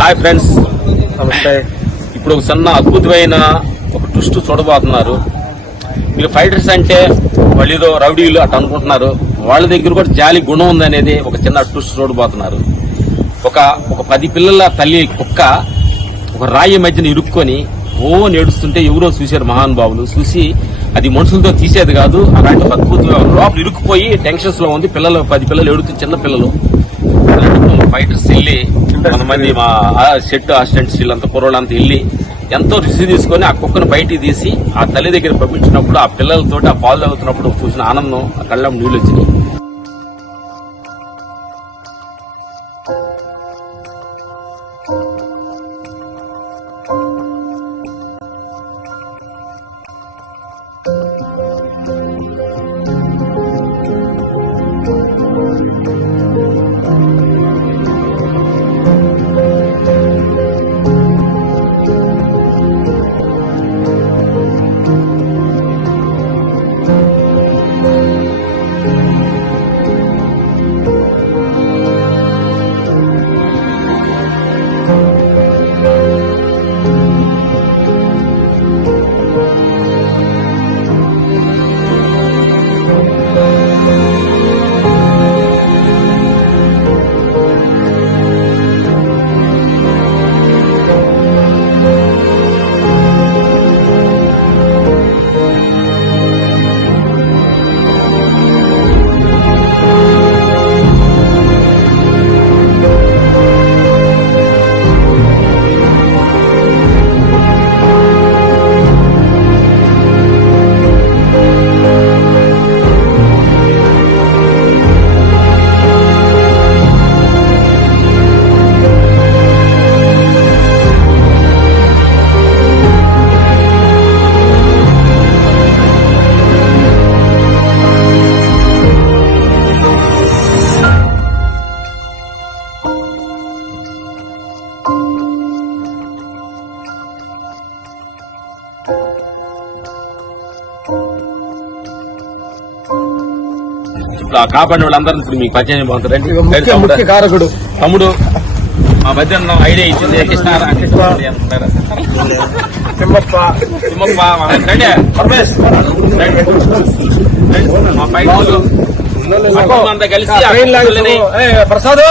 Hi friends, నమస్తే. ఇప్పుడు ఒక చిన్న అద్భుతమైన ఒక ట్విస్ట్ చూడబోతున్నారు. మీరు ఫైటర్స్ అంటే వాళ్ళు ఏదో రౌడీలు అట్లా అనుకుంటున్నారు. వాళ్ళ దగ్గర కూడా జాలి గుణం ఉందనేది ఒక చిన్న ట్విస్ట్ చూడబోతున్నారు. ఒక 10 పిల్లల తల్లి కుక్క ఒక రాయి మధ్యన ఇరుక్కొని నేడుస్తుంటే ఎవరో చూశారు మహానుభావులు. చూసి అది మనుషులతో తీసేది కాదు, అలాంటి అద్భుతమైన లోపల ఇరుక్కుపోయి టెన్షన్స్ లో ఉంది. 10 పిల్లలు ఎడుతుంది, చిన్న పిల్లలు. ఫైటర్స్ వెళ్ళి కొంతమంది మా సెట్ అసిస్టెంట్స్ వీళ్ళంతా కుర్రోళ్ళంతా వెళ్ళి ఎంతో రిస్క్ తీసుకొని ఆ కుక్కను బయటికి తీసి ఆ తల్లి దగ్గర పంపించినప్పుడు ఆ పిల్లలతో ఆ పాలు తాగుతున్నప్పుడు చూసిన ఆనందం ఆ కళ్ళం నీళ్ళు వచ్చినాయి. కాపాడిన వాళ్ళందరూ ఇప్పుడు మీకు పరిచయం బాగుంటారండి. ముఖ్య కారకుడు తమ్ముడు మా మధ్య ఐడియా ఇచ్చింది మా పైన అంతా కలిసి ప్రసాద్